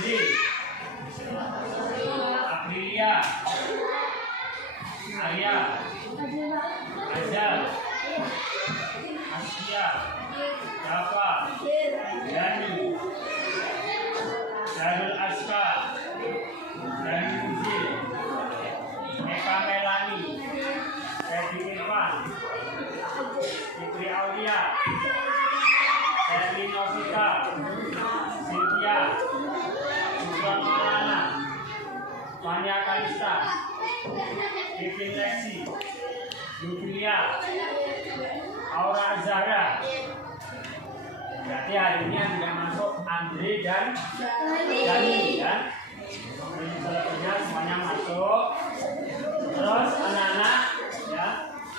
Anzi, Aprilia, Arya, Azal, Asya, Java, Yani, Darul Aska, Dani Muzil, Eka Melani, Febri Irfan, Fitri Aulia, Sherly Novita, Cynthia, Sugeng Maulana, Fania Kalista, Kevin Lexi, Julia, Aura Azhara. Berarti hari ini yang tidak masuk Andre dan Dani ya. Ini selanjutnya semuanya masuk. Terus anak-anak ya,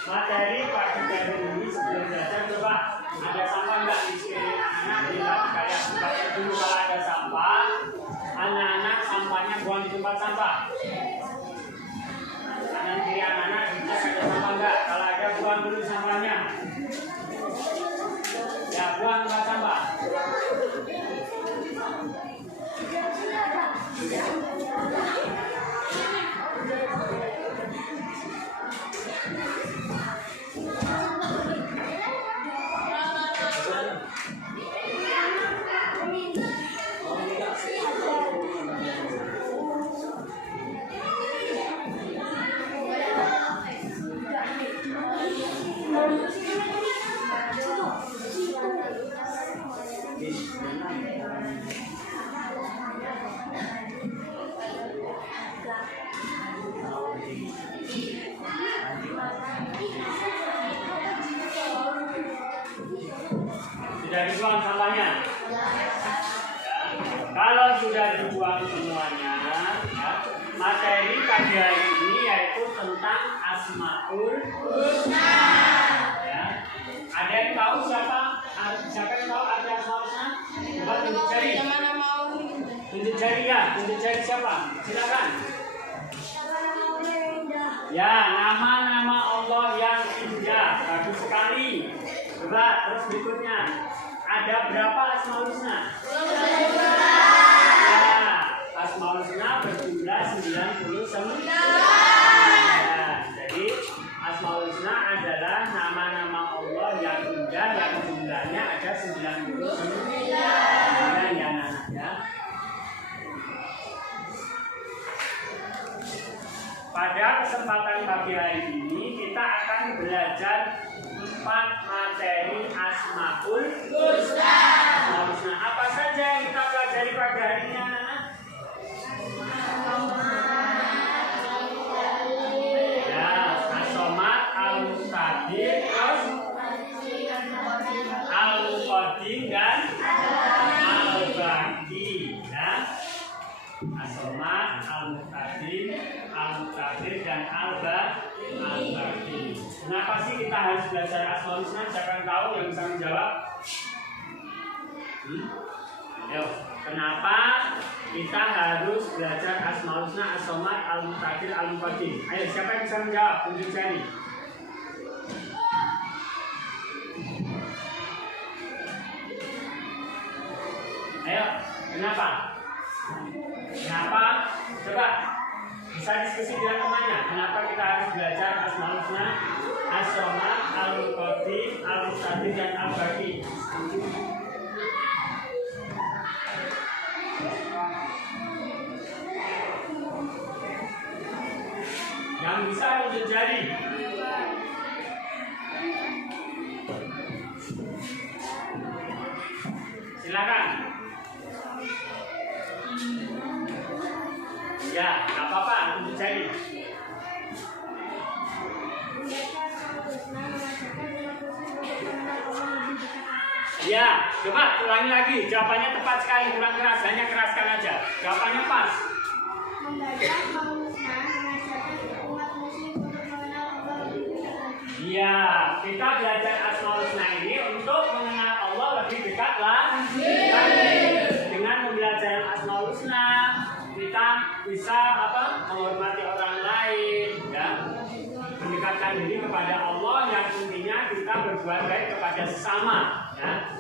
materi pagi hari ini sebelum belajar coba ada sampah enggak di sekeliling anak-anak? Dilihat kayak buka dulu kalau ada sampah, anak-anak sampahnya buang di tempat sampah. Kanan kiri anak-anak dicek ada sampah enggak? Kalau ada buang dulu sampahnya. Ya buang tempat sampah. Sudah dibuang sampahnya? Ya. Kalau sudah dibuang semuanya, ya, materi pagi hari ini yaitu tentang Asmaul Husna. Ya. Ada yang tahu siapa? Siapa yang tahu arti Asmaul Husna? Coba tunjuk jari. Tunjuk jari ya. Tunjuk jari siapa? Silakan. Ya, nama-nama Allah yang indah. Bagus sekali. Coba terus berikutnya. Ada berapa Asmaul Husna? Ya, Asmaul Husna berjumlah 99. Ya, jadi Asmaul Husna adalah nama-nama Allah yang indah yang jumlahnya ada 99. Ya, anak-anak ya. Pada kesempatan pagi hari ini kita akan belajar 4 materi Asmaul Husna. Asmaul Husna apa saja yang kita pelajari pada hari ini anak-anak? Ya, As-Somad, Al-Muqtadir, Al-Qadim dan Al-Baqi ya. As-Somad, Al-Muqtadir, Al-Muqtadir dan Al-Baqi. Kenapa sih kita harus belajar Asmaul Husna? Siapa yang tahu yang bisa menjawab? Ayo, kenapa kita harus belajar Asmaul Husna, As-Somad, Al-Muqtadir, Al-Qadim? Ayo, siapa yang bisa menjawab? Tunjuk jari. Ayo, kenapa? Kenapa? Coba bisa diskusi dengan temannya. Kenapa kita harus belajar Asmaul Husna, As-Somad, Al-Qadim, Al-Muqtadir dan Al-Baqi? Yang bisa tunjuk jari. Silakan. Ya, nggak apa-apa, tunjuk jari. Ya, coba ulangi lagi. Jawabannya tepat sekali, kurang keras, hanya keraskan aja. Jawabannya pas. Membaca Asmaul Husna mengajarkan umat muslim untuk mengenal Allah lebih dekat lagi. Iya, kita belajar Asmaul Husna ini untuk mengenal Allah lebih dekat lagi. Dengan membelajar Asmaul Husna, kita bisa menghormati orang lain, ya, mendekatkan diri kepada Allah yang intinya kita berbuat baik kepada sesama. Ya.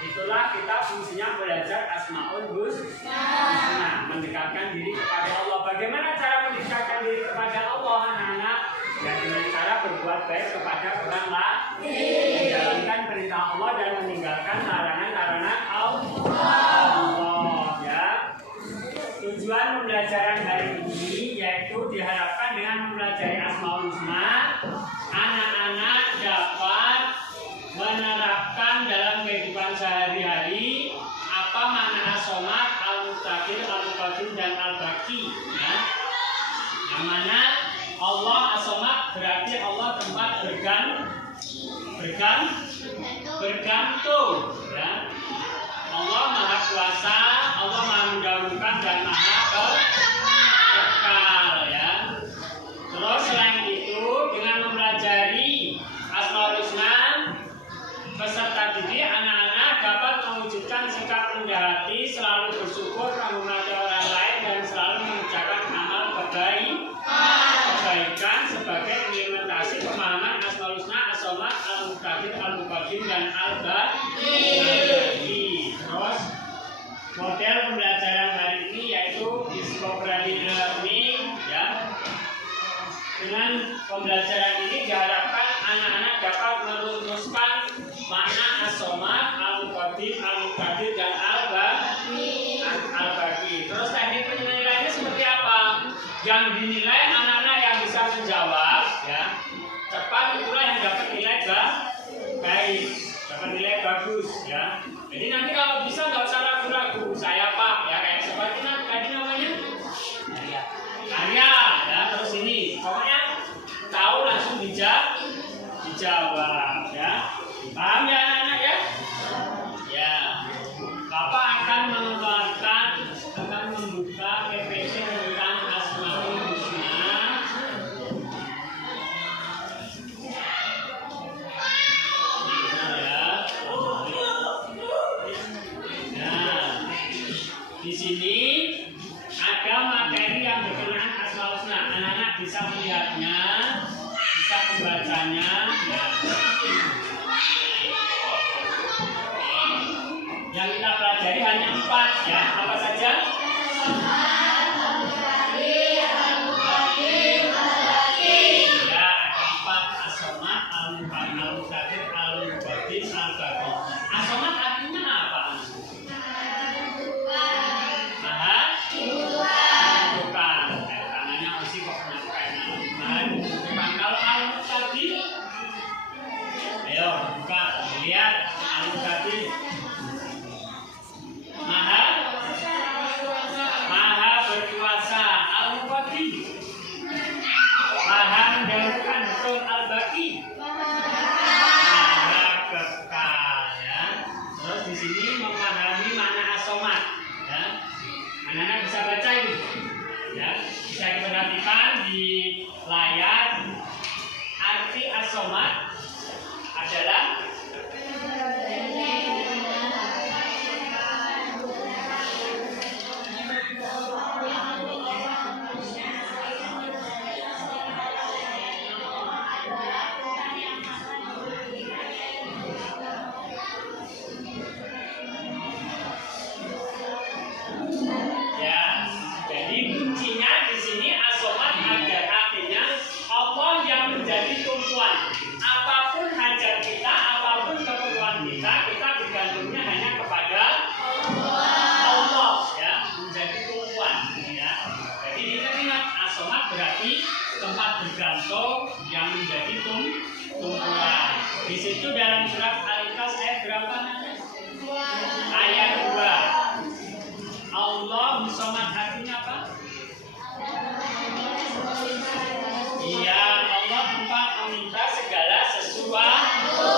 Itulah kita fungsinya belajar Asmaul Husna. mendekatkan diri kepada Allah. Bagaimana cara mendekatkan diri kepada Allah, anak-anak? Ya, dengan cara berbuat baik kepada orang lain, menjalankan perintah Allah dan meninggalkan larangan-larangan Allah. Ya. Tujuan pembelajaran hari ini yaitu diharapkan dengan mempelajari Asmaul Husna, anak-anak dapat menerapkan dalam kehidupan sehari-hari apa makna As-Somad, Al-Muqtadir, Al-Muqaddim, dan Al-Baqi. Ya. Yang mana Allah As-Somad berarti Allah tempat bergantung. Ya. Allah Maha Kuasa, Allah Maha Mendahulukan dan Maha Kekal. Ya. Terus selain itu dengan mempelajari Asmaul Husna, peserta didik anak-anak dapat mewujudkan sikap rendah hati, selalu bersyukur, menghormati orang lain, dan selalu mengerjakan amal kebaikan sebagai implementasi pemahaman Asmaul Husna, As-Somad, Al-Muqtadir, Al-Muqaddim, dan Al-Baqi. Terus model pembelajaran hari ini yaitu discovery learning. Ya. Dengan pembelajaran ini diharapkan anak-anak dapat merumuskan makna As-Somad, Al-Muqaddim, Al-Muqtadir, dan Al-Baqi. Terus teknik penilaiannya seperti apa? Yang dinilai anak-anak yang bisa menjawab, ya, cepat, itulah yang dapat nilai baik, dapat nilai bagus. Ya. Jadi nanti kalau bisa nggak usah ragu-ragu, saya Pak, ya, kayak seperti tadi namanya Arya, ya, terus ini pokoknya tahu langsung dijawab, ya. Paham ya anak-anak, ya? Ya. Bapak akan membuka PPT tentang Asmaul Husna. Ya. Nah, di sini ada materi yang berkenaan Asmaul Husna. Anak-anak bisa melihatnya, bisa membacanya. Ya. Yang kita pelajari hanya 4, ya. Apa saja? Ya, ada 4. As-Somad, Al-Muqtadir, Al-Muqaddim, Al-Baqi. As-Somad artinya apa? Maha menentukan. Tangannya masih kok menentukan. Maha menentukan. Kalau Al-Muqtadir, ayo buka, lihat Al-Muqtadir. Maha berkuasa. Al-Muqaddim, Maha mendahulukan. Betul. Al-Baqi, Maha kekal. Ya. Terus di sini memahami makna As-Somad. Ya. Anak-anak bisa baca ini. Ya. Bisa diperhatikan di layar. Arti As-Somad adalah yang menjadi tumpuan. Di situ dalam surat Al-Ikhlas ayat berapa? Ayat 2. Allahu Somad artinya apa? Iya, Allah tempat meminta segala sesuatu.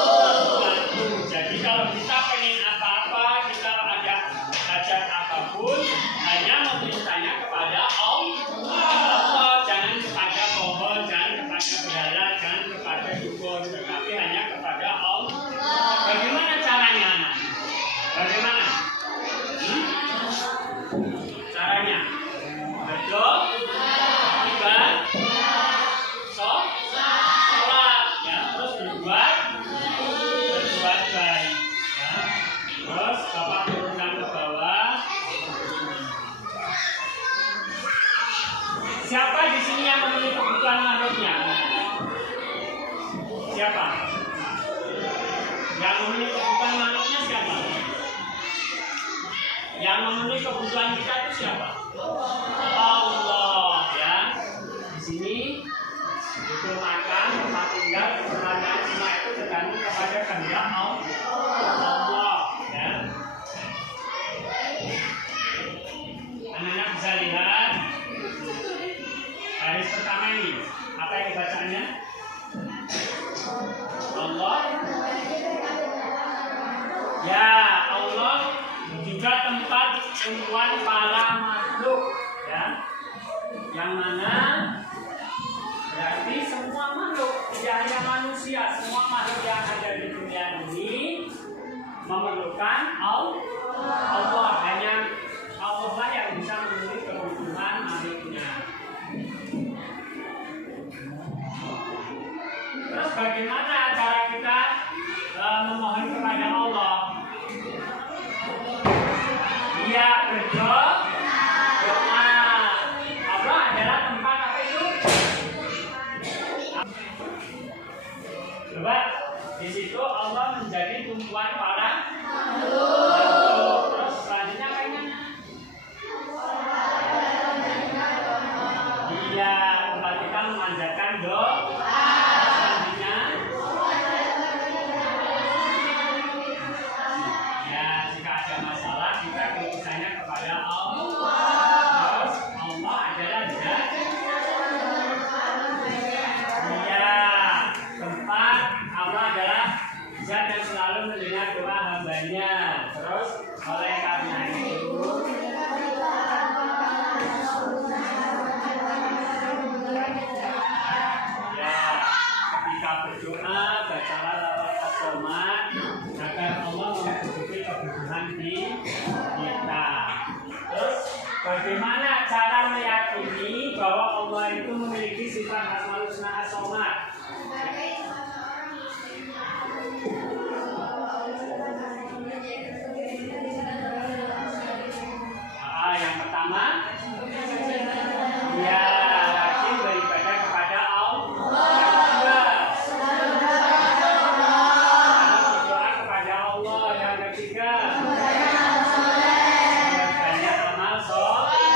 Jadi kalau kita pengen apa-apa, kita ada hajat apapun, hanya memintanya kepada Allah. Jangan kepada pohon, jangan kepada berhala, jangan kepada dukun, tetapi hanya kepada Allah. Bagaimana caranya, anak? Bagaimana? Caranya? Betul? Sholat, ya, terus berbuat baik, ya. Terus Bapak turunkan ke bawah. Siapa di sini yang memenuhi kebutuhan makhluknya? Siapa? Yang memenuhi kebutuhan makhluknya siapa? Yang memenuhi kebutuhan kita itu siapa? Allah, ya. Di sini itu makan, tempat tinggal, keberadaan semua itu tergantung kepada kehendak Allah, ya. Anak-anak bisa lihat baris pertama ini, apa yang dibacanya? Allah. Ya, Allah juga tempat tumpuan para makhluk, ya. Yang mana berarti semua makhluk, tidak hanya manusia, semua makhluk yang ada di dunia ini memerlukan Allah. Hanya Allah lah yang bisa memenuhi kebutuhan makhluknya. Terus bagaimana cara kita memohon kepada Allah? Dia berdoa. Allah adalah tempat apa itu? Coba di situ Allah menjadi tumpuan para makhluk. Terus selanjutnya apa ini? Iya, tempat kita memanjatkan doa. Selanjutnya, ya jika ada masalah kita berurusannya kepada Allah. Terus Allah adalah zat. Iya, tempat Allah adalah zat yang selalu mendengar doa hambanya. Terus oleh karena itu ketika berdoa, bacalah lafaz as-shomat agar Allah memenuhi kebutuhan kita. Terus bagaimana cara meyakini bahwa Allah itu memiliki sifat asmaul husna as-shomat? Yang pertama, ya rajin beribadah kepada Allah. Berdoa kepada Allah. Yang ketiga, banyak amal soleh.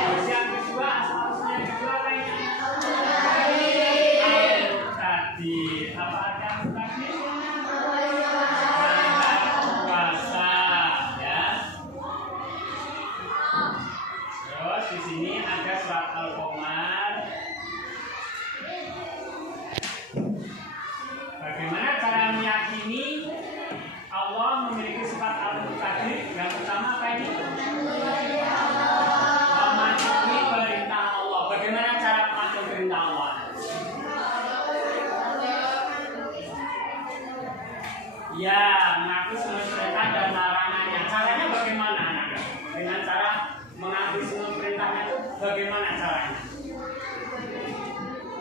Terus yang kedua, yang kedua apa ini? Tadi apa ada tadi? Puasa, ya. Terus di sini ada surat Al-Qamar. Bagaimana cara meyakini Allah memiliki sifat al-muqtadir? Yang pertama apa ini? Mematuhi perintah Allah. Bagaimana cara mematuhi perintah Allah? Ya, mengaku semua perintah dan larangannya. Caranya bagaimana, anak-anak? Dengan cara mengaku semua perintahnya itu bagaimana caranya?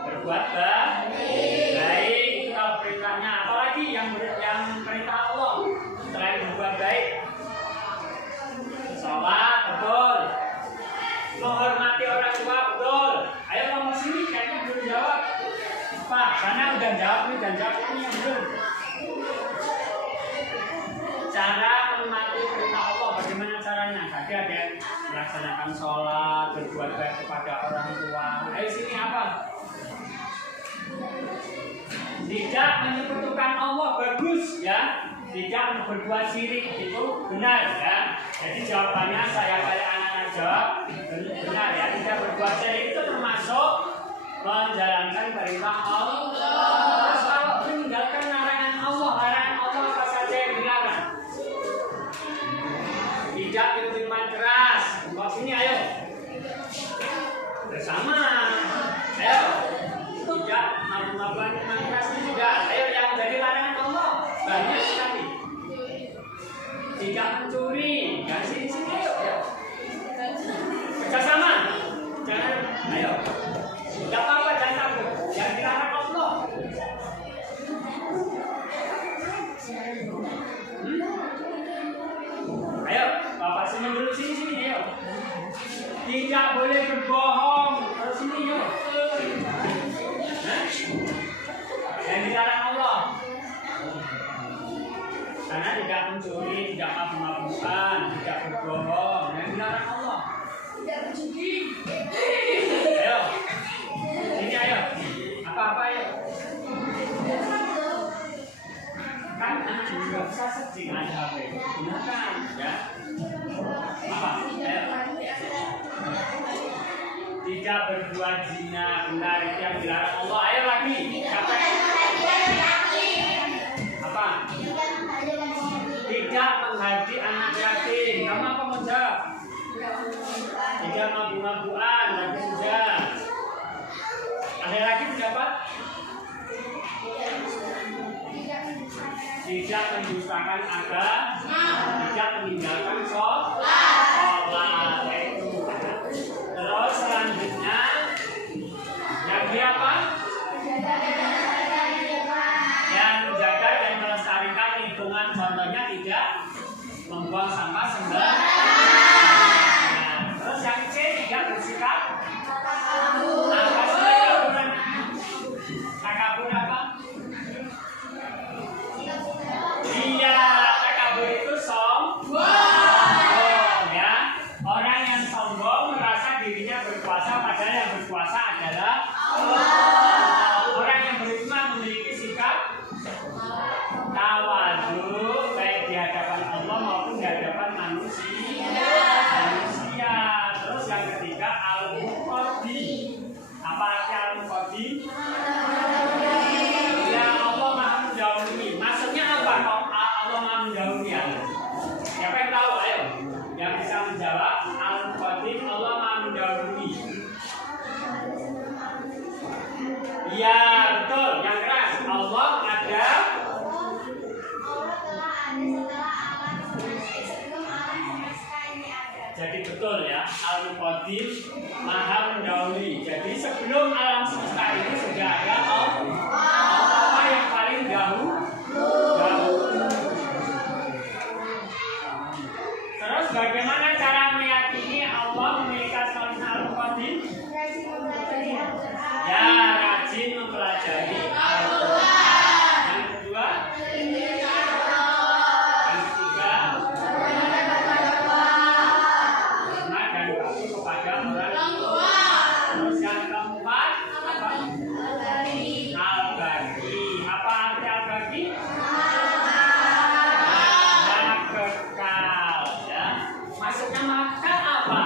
Berbuat baik. Itu kalau perintahnya. Apalagi yang perintah Allah selain berbuat baik? Sholat, betul. Menghormati orang tua, betul. Ayo ngomong sini, kayaknya belum jawab. Pak, sana udah jawab nih, dan jawab ini yang belum. Cara mematuhi perintah Allah, bagaimana caranya? Tadi ada yang melaksanakan sholat, berbuat baik kepada orang tua. Ayo sini apa? Tidak menyekutukan Allah, bagus ya. Tidak berbuat syirik, itu benar ya. Jadi jawabannya saya kayak anak-anak jawab benar ya. Tidak berbuat syirik itu termasuk menjalankan perintah Allah. Terus kalau meninggalkan larangan Allah apa saja yang dilarang? Tidak minuman keras. Bawa sini ayo. Bersama. Ayo. Tidak melakukan minuman keras ini juga. Ayo yang jadi larangan Allah banyak sekali. Tidak mencuri. Ya sini ayo. Bersama. Jangan. Ayo. Tidak apa-apa, jangan takut. Yang dilarang Allah. Ayo, Bapak senyum dulu sini ayo. Tidak boleh berbohong. Terus sini yuk. Yang dilarang Allah. Karena tidak mencuri, tidak mabuk-mabukan, tidak berbohong. Yang dilarang Allah. Tidak berjudi. Ayo. Ini ayo. Apa-apa ayo. Kan anak juga bisa setting ada HP. Gunakan ya. Apa? Ayo. Tidak berbuat zina, benar itu yang dilarang Allah. Ayo lagi. Siapa? Apa? Tidak menghaji anak yatim. Kamu apa mau jawab? Tidak mabuk-mabukan, lagi sudah. Ada lagi pendapat? Tidak mendustakan agama, tidak meninggalkan sholat. Terus selanjutnya yang apa? Yang menjaga dan melestarikan lingkungan, contohnya tidak membuang sampah sembarangan. Terus yang C tidak bersikap apa sih takaburan? Takabur apa? Iya, takabur itu sombong ya. Orang yang sombong merasa dirinya berkuasa padahal yang berkuasa adalah Allah. Orang yang beriman memiliki sikap tawadhu baik di hadapan Allah maupun di hadapan manusia. Terus yang ketiga al-muqaddim. Apa arti al-muqaddim? Ya Allah Maha mendahului. Maksudnya apa kok Allah Maha mendahului ya? Siapa yang tahu? Ayo. Yang bisa menjawab al-muqaddim, Allah Maha mendahului. Iya, betul. Yang keras. Allah ada. Jadi betul ya, al-muqaddim Maha mendahului. Jadi sebelum alam semesta ini sudah ada Allah yang paling dahulu. Terus bagaimana cara meyakini Allah memiliki asma al-muqaddim? Ya, rajin mempelajari Al-Quran. Yang kedua, yang ketiga, hormat dan bakti kepada orang tua. Terus yang keempat, apa? Al-Baqi. Apa arti Al-Baqi? Yang kekal. Ya. Maksudnya maka apa?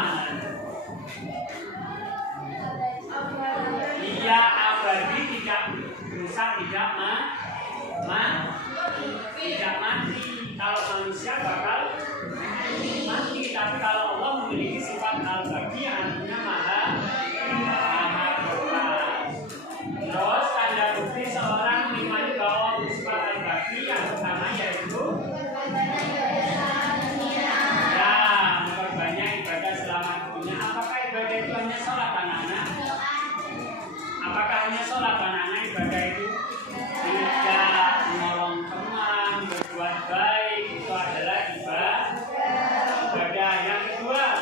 Ia abadi, tidak rusak, tidak mati. Kalau manusia bakal mati, tapi kalau Allah memiliki sifat al-baqi artinya maha kekal. Terus tanda bukti seorang mengimani bahwa sifat al-baqi yang pertama yaitu memperbanyak ibadah selama hidupnya. Apakah ibadah itu hanya sholat anak-anak? Apakah hanya sholat anak-anak? Ibadah itu tidak, menolong teman, berbuat baik, itu adalah ibadah. Yang kedua,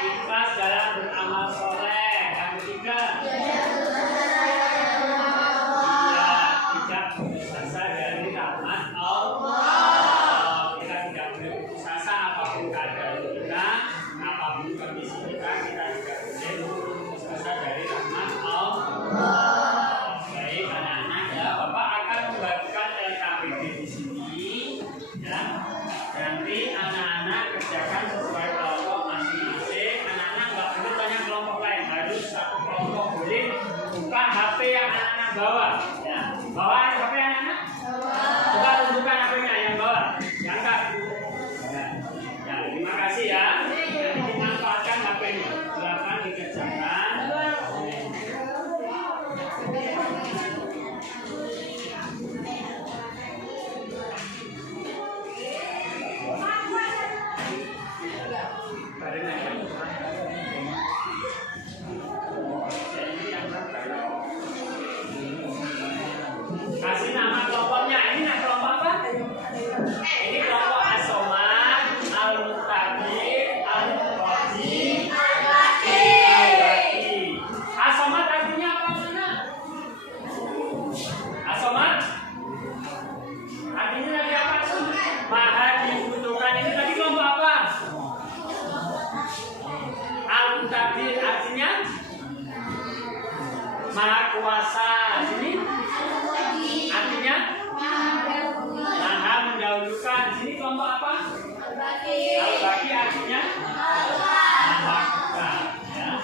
ikhlas dalam beramal soleh. Yang ketiga, tidak putus asa dari rahmat Allah. Kita tidak boleh putus asa apapun keadaan kita, apapun kondisi kita tidak boleh putus asa dari rahmat Allah. Baik anak-anak ya, Bapak akan membagikan LKPD di sini ya. Nanti anak-anak kerjakan sesuai kelompok masing-masing. Anak-anak nggak boleh banyak kelompok lain, harus satu kelompok boleh buka HP yang anak-anak bawa ya. Bawa HP anak-anak? Buka tunjukkan HP-nya yang bawa. Yang enggak? Ya, terima kasih ya. Nanti dimanfaatkan HP-nya. Silakan dikerjakan. Kasih nama kelompoknya. Ini kelompok apa? Ini kelompok As-Somad, Al-Muqaddim, Al-Muqaddim, Al-Baqi. Maha Kuasa. Sini artinya Maha mendahulukan. Sini kelompok apa? Al-Baqi artinya Maha Kekal. Ya.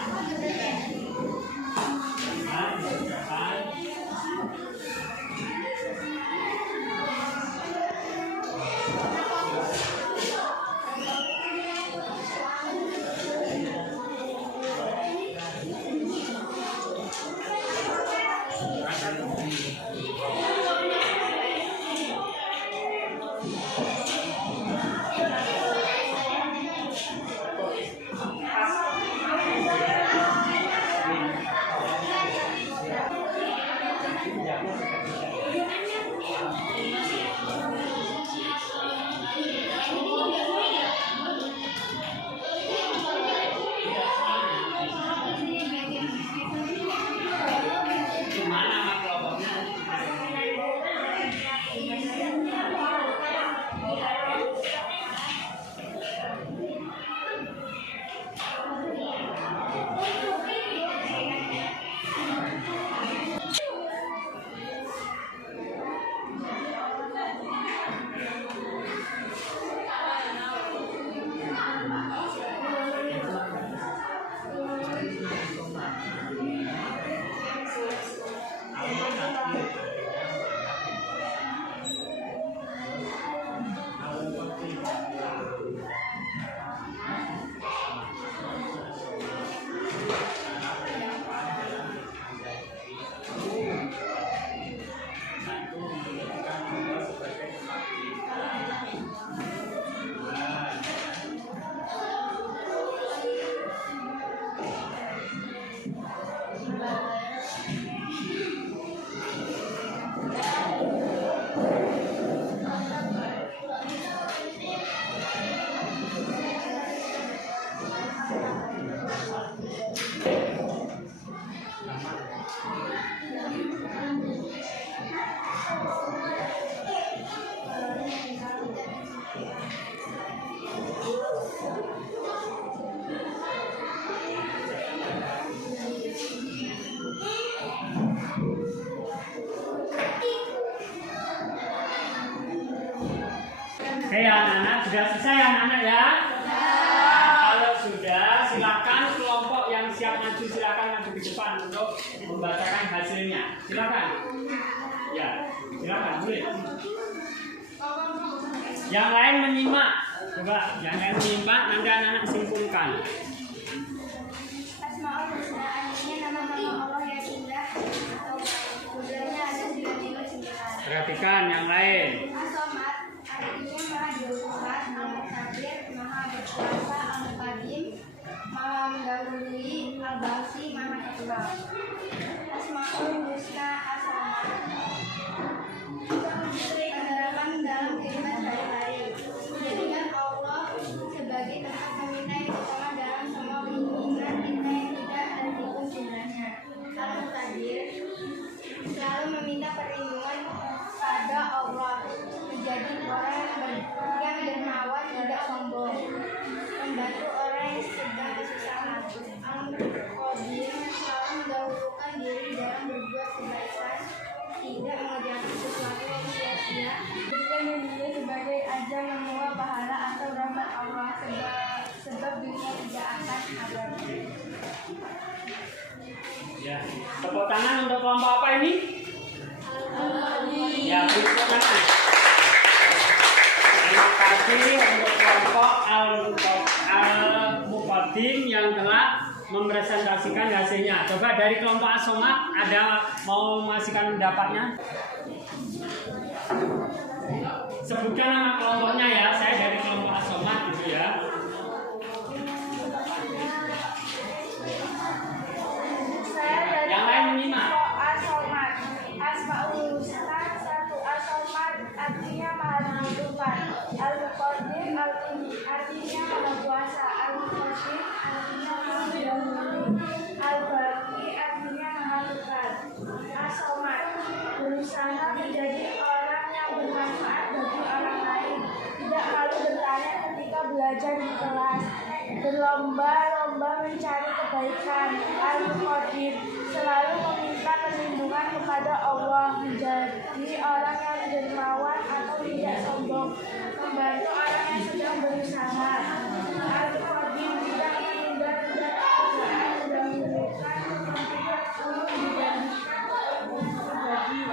Oke anak-anak, sudah selesai anak-anak ya? Kalau sudah, silakan kelompok yang siap maju silakan maju ke depan untuk membacakan hasilnya. Silakan. Ya, silakan boleh. Yang lain menyimak. Coba, yang lain menyimak, nanti anak-anak simpulkan. Asmaul Husna artinya nama-nama Allah yang indah atau jumlahnya ada 99. Perhatikan yang lain. As-Somad artinya Maha Berkuasa, Al-Muqtadir, Maha Berkuasa, Al-Qadim, Maha mendahului, Al-Baqi, Maha Kekal. Asmaul Husna As-Somad penerapan dalam kehidupan sehari-hari. Menjadikan Allah sebagai tempat meminta yang utama dalam semua hubungan kita yang tidak terhitung jumlahnya. Al-Muqtadir selalu meminta perlindungan pada Allah, menjadi orang yang dermawan, tidak sombong, membantu orang yang sedang kesusahan. Al-Qadir selalu mendahulukan diri dalam berbuat kebaikan, tidak mengerjakan sesuatu yang sia-sia, dan memilih sebagai ajal menguap pahala atau rahmat Allah, sebab dunia tidak akan ada. Ya, tepuk tangan untuk kelompok apa ini? Ya, tepuk tangan. Terima kasih untuk kelompok Al-Muqaddim yang telah mempresentasikan hasilnya. Coba dari kelompok As-Somad ada mau masihkan pendapatnya? Sebutkan nama kelompoknya ya. Saya dari kelompok As-Somad gitu ya. Yang lain menyimak. As-Somad, Asmaul Husna, 1 As-Somad artinya Maha Mendahulukan, Al-Muqaddim artinya Maha Kuasa, Al-Muqaddim artinya Maha mendahului, Al-Baqi artinya Maha Kekal. As-Somad berusaha menjadi orang yang bermanfaat bagi orang lain, tidak malu bertanya ketika belajar di kelas, berlomba-lomba berlomba mencari kebaikan. Al-Qadir selalu meminta perlindungan kepada Allah, menjadi orang yang dermawan atau tidak sombong, membantu orang yang sedang berusaha. Al-Qadir tidak menunda-nunda pekerjaan, mendahulukan kemampuan untuk dibandingkan pribadi,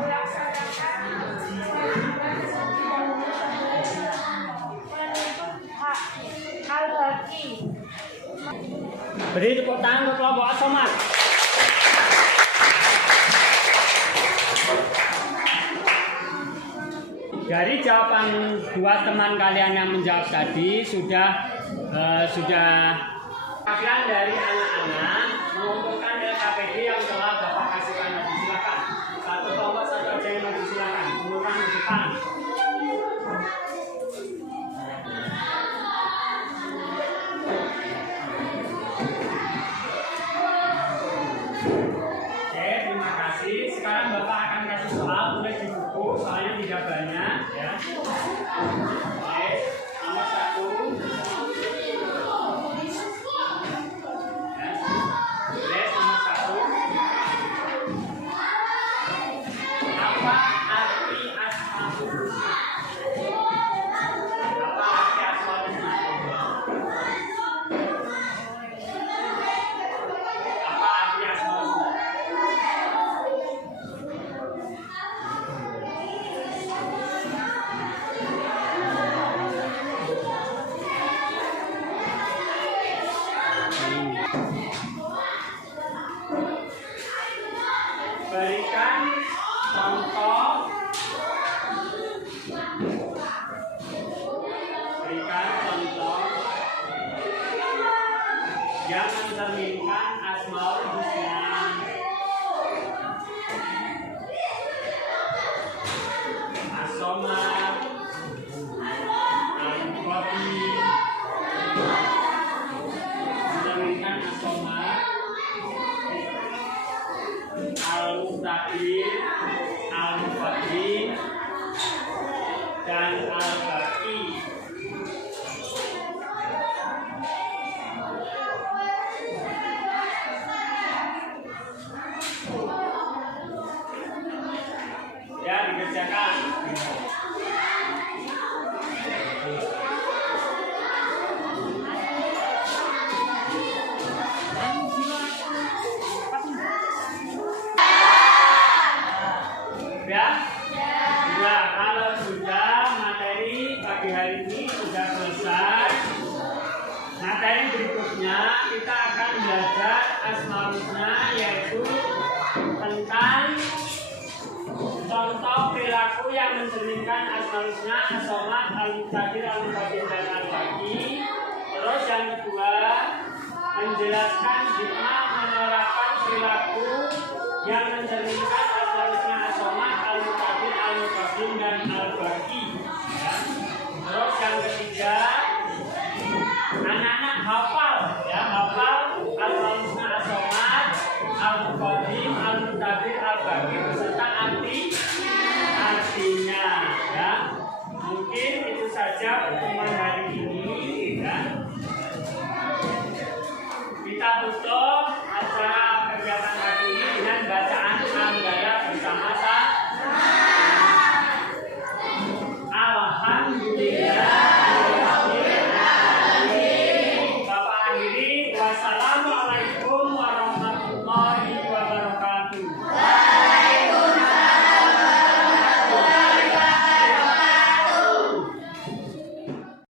melaksanakan kewajiban seperti dahulu menuntut hak. Al-Baqi. Beri tepuk tangan untuk kelompok As-Somad. Dari jawaban dua teman kalian yang menjawab tadi sudah kalian dari anak-anak mengumpulkan LKPD yang telah Bapak kasihkan tadi. Silakan. Satu kelompok satu aja yang maju, silakan. Kumpulkan di depan. Oke, terima kasih. Sekarang Bapak akan kasih soal, tulis di buku, soalnya tidak banyak ya. Oke, nomor 1. Tulis nomor 1. Apa arti Asmaul Husna? Apa arti Asmaul Husna? Apa arti Asmaul Husna? Berikan contoh. Berikan contoh yang mencerminkan Asmaul Husna. As-Somad, Al-Qadir, mencerminkan As-Somad, Al-Muqtadir, Al-Qadir, dan Al-Baqi. Ya, dikerjakan. Ya? Ya, kalau sudah materi pagi hari ini sudah selesai. Materi berikutnya kita akan belajar Asmaul Husna, yaitu tentang contoh perilaku yang mencerminkan Asmaul Husna, As-Somad, Al-Muqtadir, Al-Qadir, dan Al-Baqi. Terus yang kedua, menjelaskan hikmah menerapkan perilaku yang mencerminkan Asmaul Husna, As-Somad, Al-Muqtadir, Al-Qadir, dan Al-Baqi. Ya. Terus yang ketiga, anak-anak hafal, ya, hafal Asmaul Husna, As-Somad, Al-Qadir, Al-Muqtadir, Al-Baqi.